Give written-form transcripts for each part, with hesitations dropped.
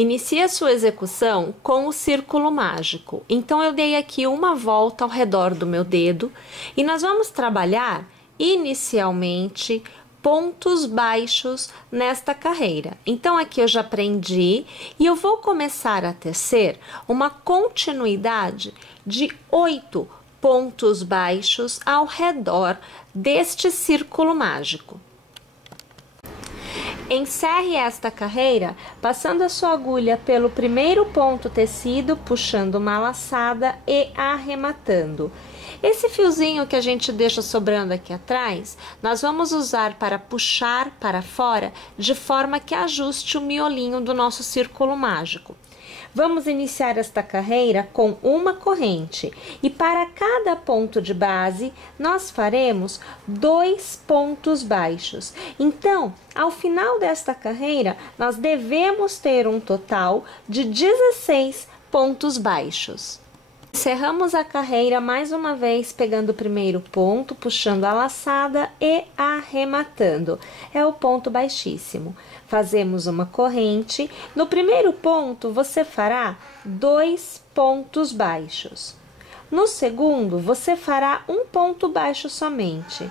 Inicie a sua execução com o círculo mágico. Então, eu dei aqui uma volta ao redor do meu dedo e nós vamos trabalhar inicialmente pontos baixos nesta carreira. Então, aqui eu já prendi e eu vou começar a tecer uma continuidade de 8 pontos baixos ao redor deste círculo mágico. Encerre esta carreira passando a sua agulha pelo primeiro ponto tecido, puxando uma laçada e arrematando. Esse fiozinho que a gente deixa sobrando aqui atrás, nós vamos usar para puxar para fora, de forma que ajuste o miolinho do nosso círculo mágico. Vamos iniciar esta carreira com uma corrente e para cada ponto de base nós faremos 2 pontos baixos. Então, ao final desta carreira, nós devemos ter um total de 16 pontos baixos. Encerramos a carreira mais uma vez pegando o primeiro ponto, puxando a laçada e arrematando. É o ponto baixíssimo. Fazemos uma corrente. No primeiro ponto, você fará 2 pontos baixos. No segundo, você fará um ponto baixo somente.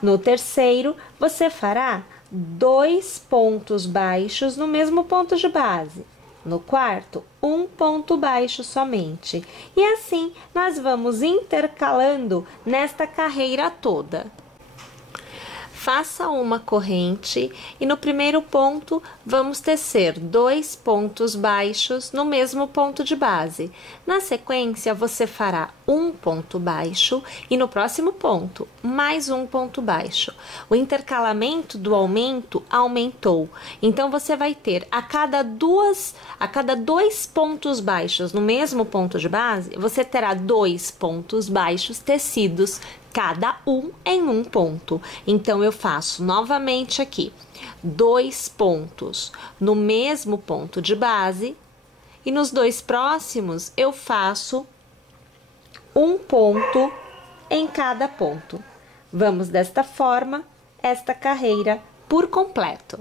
No terceiro, você fará 2 pontos baixos no mesmo ponto de base. No quarto, um ponto baixo somente. E assim, nós vamos intercalando nesta carreira toda. Faça uma corrente e no primeiro ponto vamos tecer 2 pontos baixos no mesmo ponto de base. Na sequência, você fará um ponto baixo e no próximo ponto, mais um ponto baixo. O intercalamento do aumento aumentou. Então, você vai ter a cada 2 pontos baixos no mesmo ponto de base, você terá 2 pontos baixos tecidos, cada um em um ponto. Então, eu faço novamente aqui 2 pontos no mesmo ponto de base e nos 2 próximos eu faço um ponto em cada ponto. Vamos desta forma esta carreira por completo.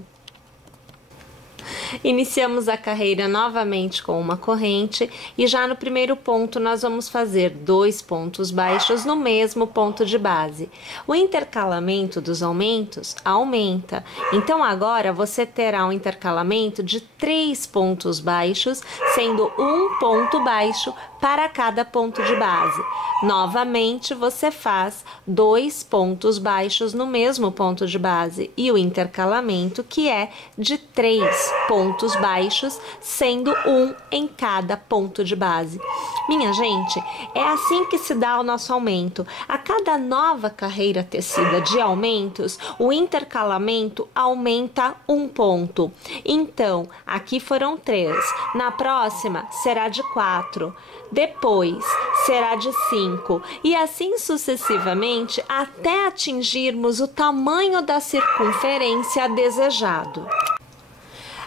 Iniciamos a carreira novamente com uma corrente e já no primeiro ponto nós vamos fazer 2 pontos baixos no mesmo ponto de base. O intercalamento dos aumentos aumenta, então agora você terá um intercalamento de 3 pontos baixos, sendo um ponto baixo para cada ponto de base. Novamente, você faz 2 pontos baixos no mesmo ponto de base e o intercalamento que é de 3 pontos baixos, sendo um em cada ponto de base. Minha gente, é assim que se dá o nosso aumento. A cada nova carreira tecida de aumentos, o intercalamento aumenta um ponto. Então, aqui foram 3. Na próxima, será de 4. Depois, será de 5. E assim sucessivamente, até atingirmos o tamanho da circunferência desejado.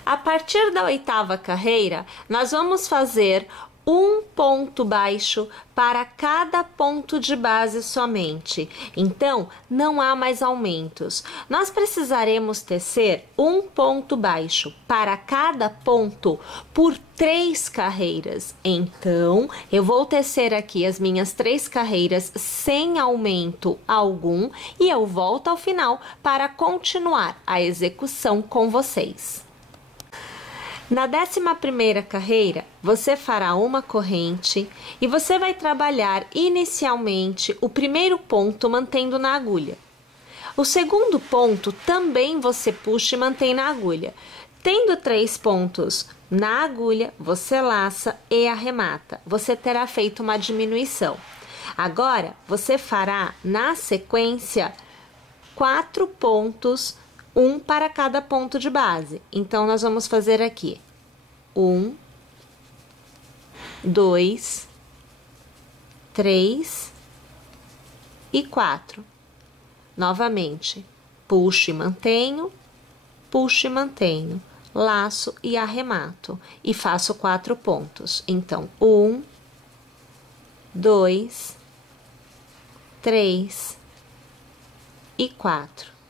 A partir da 8ª carreira, nós vamos fazer um ponto baixo para cada ponto de base somente. Então, não há mais aumentos. Nós precisaremos tecer um ponto baixo para cada ponto por 3 carreiras. Então, eu vou tecer aqui as minhas 3 carreiras sem aumento algum e eu volto ao final para continuar a execução com vocês. Na 11ª carreira, você fará uma corrente e você vai trabalhar inicialmente o primeiro ponto mantendo na agulha. O segundo ponto também você puxa e mantém na agulha. Tendo 3 pontos na agulha, você laça e arremata. Você terá feito uma diminuição. Agora, você fará na sequência 4 pontos, um para cada ponto de base. Então, nós vamos fazer aqui 1, 2, 3 e 4. Novamente, puxo e mantenho, laço e arremato e faço 4 pontos. Então, 1, 2, 3 e 4.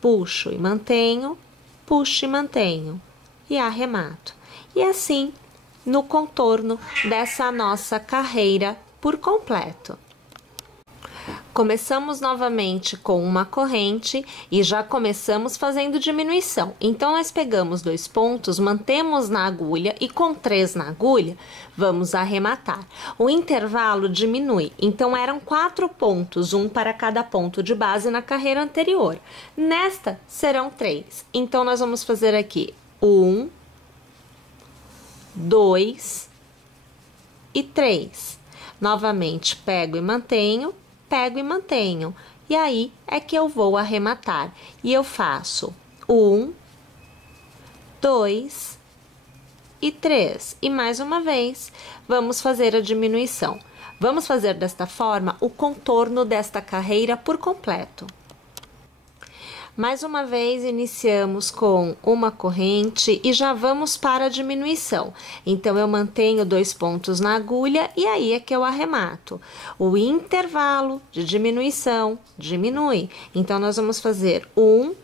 Puxo e mantenho e arremato. e assim no contorno dessa nossa carreira por completo. Começamos novamente com uma corrente e já começamos fazendo diminuição. Então, nós pegamos 2 pontos, mantemos na agulha e com 3 na agulha, vamos arrematar. O intervalo diminui, então eram 4 pontos, um para cada ponto de base na carreira anterior. Nesta, serão 3. Então, nós vamos fazer aqui 1, 2 e 3. Novamente, pego e mantenho. E aí é que eu vou arrematar. E eu faço 1, 2 e 3. E mais uma vez, vamos fazer a diminuição. Vamos fazer desta forma o contorno desta carreira por completo. Mais uma vez, iniciamos com uma corrente e já vamos para a diminuição. Então, eu mantenho 2 pontos na agulha e aí é que eu arremato. O intervalo de diminuição diminui. Então, nós vamos fazer 1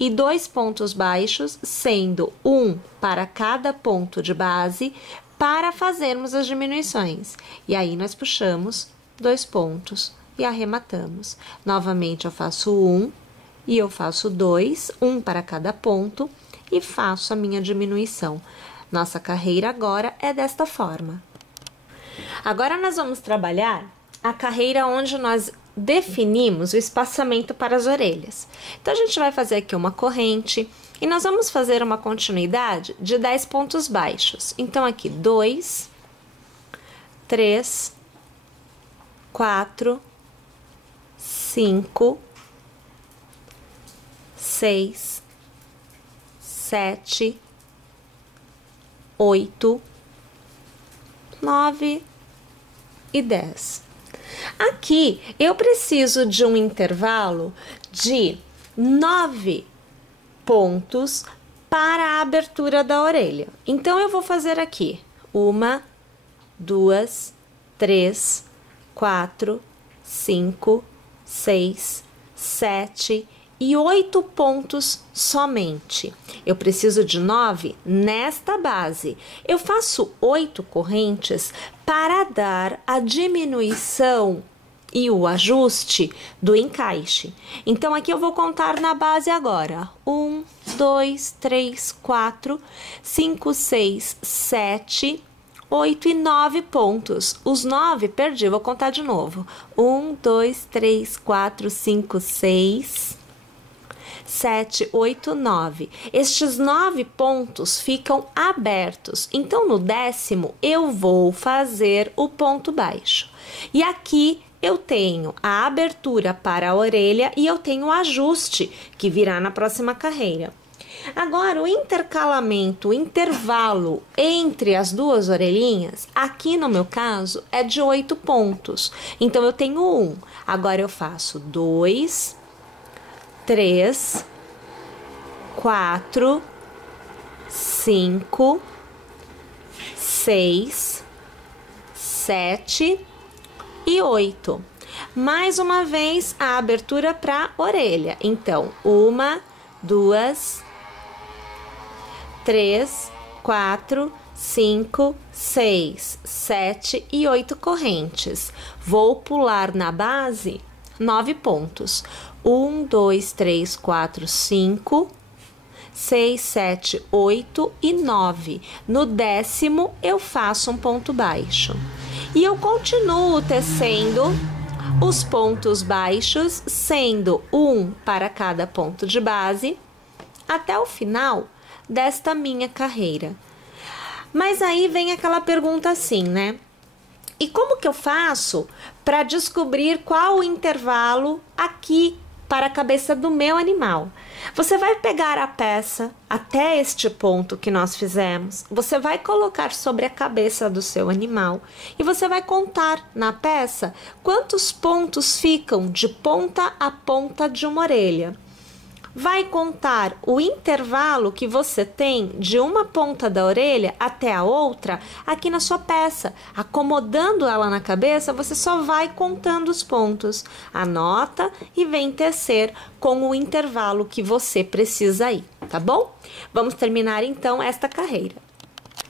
e 2 pontos baixos, sendo 1 para cada ponto de base, para fazermos as diminuições. E aí, nós puxamos 2 pontos e arrematamos. Novamente, eu faço 1. E eu faço 2, um para cada ponto, e faço a minha diminuição. Nossa carreira agora é desta forma. Agora, nós vamos trabalhar a carreira onde nós definimos o espaçamento para as orelhas. Então, a gente vai fazer aqui uma corrente, e nós vamos fazer uma continuidade de 10 pontos baixos. Então, aqui 2, 3, 4, 5, 6, 7, 8, 9 e 10. Aqui, eu preciso de um intervalo de 9 pontos para a abertura da orelha. Então, eu vou fazer aqui 1, 2, 3, 4, 5, 6, 7 e 8 pontos somente. Eu preciso de 9 nesta base. Eu faço 8 correntes para dar a diminuição e o ajuste do encaixe. Então, aqui eu vou contar na base agora. 1, 2, 3, 4, 5, 6, 7, 8 e 9 pontos. Os 9, perdi, vou contar de novo. 1, 2, 3, 4, 5, 6... 7, 8, 9. Estes 9 pontos ficam abertos. Então, no 10º, eu vou fazer o ponto baixo. E aqui eu tenho a abertura para a orelha e eu tenho o ajuste, que virá na próxima carreira. Agora, o intercalamento, o intervalo entre as duas orelhinhas, aqui no meu caso, é de 8 pontos. Então, eu tenho 1. Agora, eu faço 2... 3, 4, 5, 6, 7 e 8. Mais uma vez, a abertura para a orelha. Então, 1, 2, 3, 4, 5, 6, 7 e 8 correntes. Vou pular na base 9 pontos. 1, 2, 3, 4, 5, 6, 7, 8 e 9. No 10º, eu faço um ponto baixo. E eu continuo tecendo os pontos baixos, sendo 1 para cada ponto de base, até o final desta minha carreira. Mas aí vem aquela pergunta assim, né? E como que eu faço para descobrir qual o intervalo aqui para a cabeça do meu animal? Você vai pegar a peça até este ponto que nós fizemos, você vai colocar sobre a cabeça do seu animal e você vai contar na peça quantos pontos ficam de ponta a ponta de uma orelha. Vai contar o intervalo que você tem de uma ponta da orelha até a outra aqui na sua peça. Acomodando ela na cabeça, você só vai contando os pontos. Anota e vem tecer com o intervalo que você precisa ir, tá bom? Vamos terminar então esta carreira.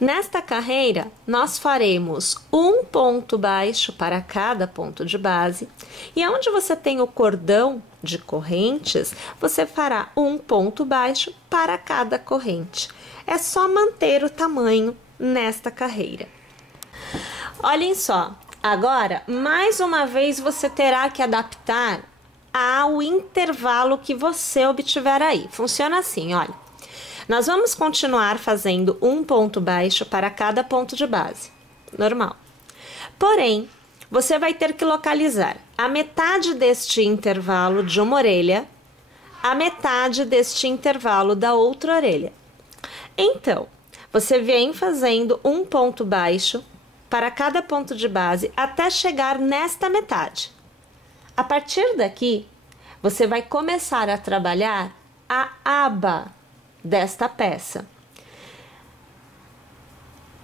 Nesta carreira, nós faremos um ponto baixo para cada ponto de base, e onde você tem o cordão de correntes, você fará um ponto baixo para cada corrente. É só manter o tamanho nesta carreira. Olhem só, agora, mais uma vez, você terá que adaptar ao intervalo que você obtiver aí. Funciona assim, olha. Nós vamos continuar fazendo um ponto baixo para cada ponto de base, normal. Porém, você vai ter que localizar a metade deste intervalo de uma orelha, a metade deste intervalo da outra orelha. Então, você vem fazendo um ponto baixo para cada ponto de base até chegar nesta metade. A partir daqui, você vai começar a trabalhar a aba desta peça.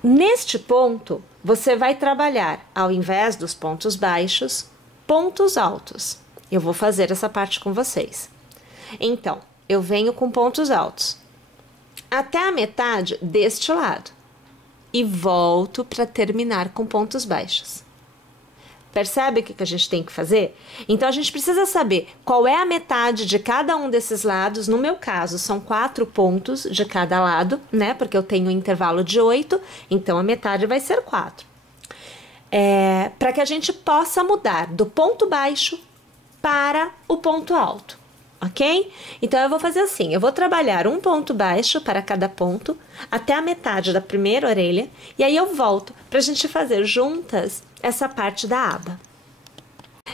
Neste ponto, você vai trabalhar, ao invés dos pontos baixos, pontos altos. Eu vou fazer essa parte com vocês. Então, eu venho com pontos altos até a metade deste lado e volto para terminar com pontos baixos. Percebe o que a gente tem que fazer? Então, a gente precisa saber qual é a metade de cada um desses lados. No meu caso, são 4 pontos de cada lado, né? Porque eu tenho um intervalo de 8, então a metade vai ser 4. Para que a gente possa mudar do ponto baixo para o ponto alto, ok? Então, eu vou fazer assim, eu vou trabalhar um ponto baixo para cada ponto, até a metade da primeira orelha, e aí eu volto para a gente fazer juntas essa parte da aba.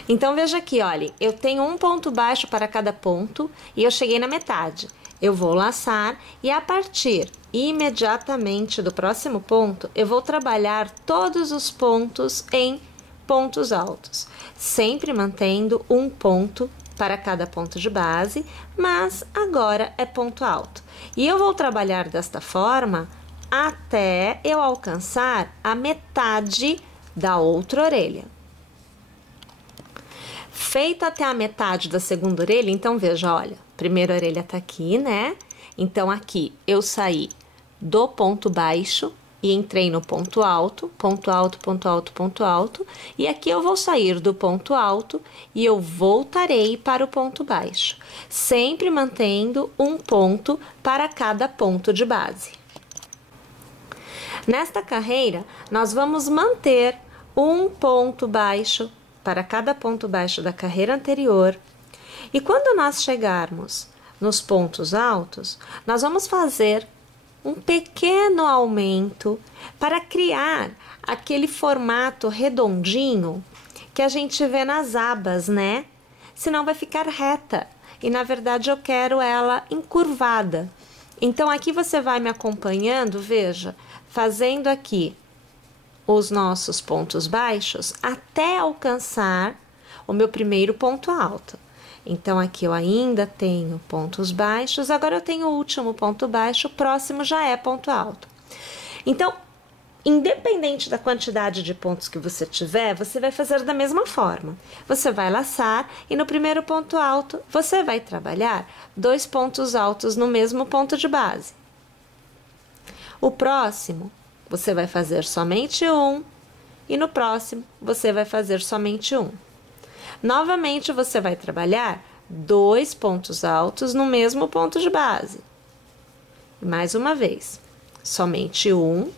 Então, veja aqui, olhem, eu tenho um ponto baixo para cada ponto e eu cheguei na metade. Eu vou laçar e a partir imediatamente do próximo ponto, eu vou trabalhar todos os pontos em pontos altos, sempre mantendo um ponto para cada ponto de base, mas agora é ponto alto. E eu vou trabalhar desta forma até eu alcançar a metade da outra orelha. Feito até a metade da segunda orelha, então veja, olha, primeira orelha tá aqui, né? Então aqui eu saí do ponto baixo e entrei no ponto alto, ponto alto, ponto alto, ponto alto, e aqui eu vou sair do ponto alto e eu voltarei para o ponto baixo, sempre mantendo um ponto para cada ponto de base. Nesta carreira, nós vamos manter um ponto baixo para cada ponto baixo da carreira anterior. E quando nós chegarmos nos pontos altos, nós vamos fazer um pequeno aumento para criar aquele formato redondinho que a gente vê nas abas, né? Senão vai ficar reta. E na verdade eu quero ela encurvada. Então aqui você vai me acompanhando, veja, fazendo aqui os nossos pontos baixos até alcançar o meu primeiro ponto alto. Então, aqui eu ainda tenho pontos baixos, agora eu tenho o último ponto baixo, o próximo já é ponto alto. Então, independente da quantidade de pontos que você tiver, você vai fazer da mesma forma. Você vai laçar e no primeiro ponto alto, você vai trabalhar 2 pontos altos no mesmo ponto de base. O próximo, você vai fazer somente um, e no próximo, você vai fazer somente um. Novamente, você vai trabalhar 2 pontos altos no mesmo ponto de base. Mais uma vez, somente um,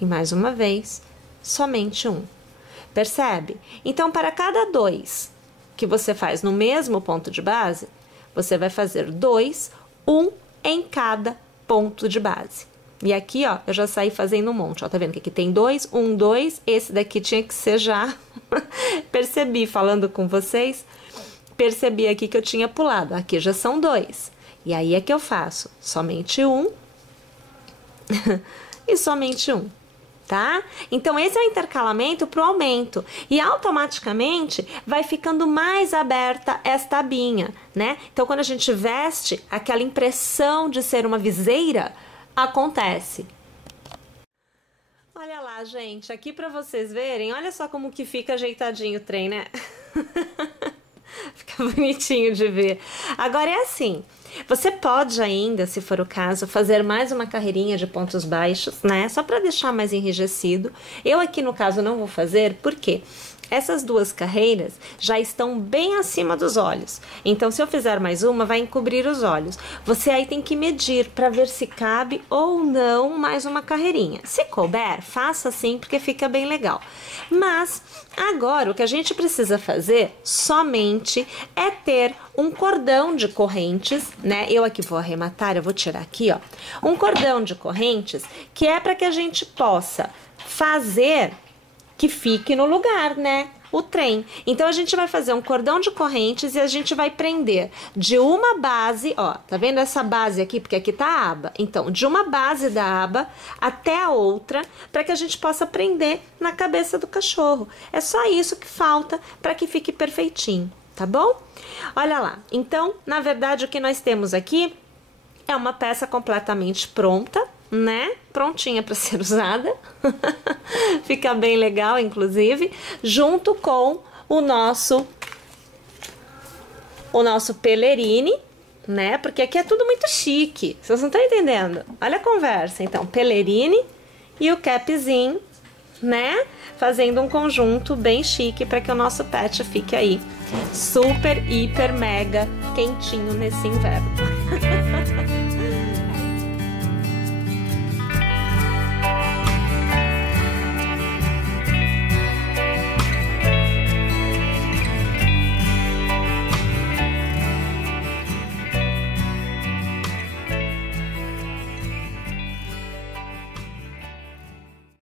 e mais uma vez, somente um. Percebe? Então, para cada 2 que você faz no mesmo ponto de base, você vai fazer 2, 1 em cada ponto de base. E aqui, ó, eu já saí fazendo um monte, ó, tá vendo que aqui tem 2, 1, 2, esse daqui tinha que ser já, percebi, falando com vocês, percebi aqui que eu tinha pulado, aqui já são 2, e aí é que eu faço somente um e somente um, tá? Então, esse é o intercalamento pro aumento, e automaticamente vai ficando mais aberta esta abinha, né? Então, quando a gente veste, aquela impressão de ser uma viseira acontece. Olha lá, gente, aqui para vocês verem, olha só como que fica ajeitadinho o trem, né? Fica bonitinho de ver. Agora é assim, você pode ainda, se for o caso, fazer mais uma carreirinha de pontos baixos, né? Só para deixar mais enrijecido. Eu aqui no caso não vou fazer, por quê? Essas duas carreiras já estão bem acima dos olhos. Então, se eu fizer mais uma, vai encobrir os olhos. Você aí tem que medir para ver se cabe ou não mais uma carreirinha. Se couber, faça assim, porque fica bem legal. Mas, agora, o que a gente precisa fazer somente é ter um cordão de correntes, né? Eu aqui vou arrematar, eu vou tirar aqui, ó. Um cordão de correntes que é para que a gente possa fazer que fique no lugar, né? O trem. Então, a gente vai fazer um cordão de correntes e a gente vai prender de uma base, ó, tá vendo essa base aqui? Porque aqui tá a aba. Então, de uma base da aba até a outra, para que a gente possa prender na cabeça do cachorro. É só isso que falta para que fique perfeitinho, tá bom? Olha lá. Então, na verdade, o que nós temos aqui é uma peça completamente pronta, né? Prontinha para ser usada. Fica bem legal, inclusive, junto com o nosso Pelerine, né? Porque aqui é tudo muito chique. Vocês não estão entendendo? Olha a conversa. Então, Pelerine e o capzinho, né? Fazendo um conjunto bem chique para que o nosso pet fique aí super, hiper, mega quentinho nesse inverno.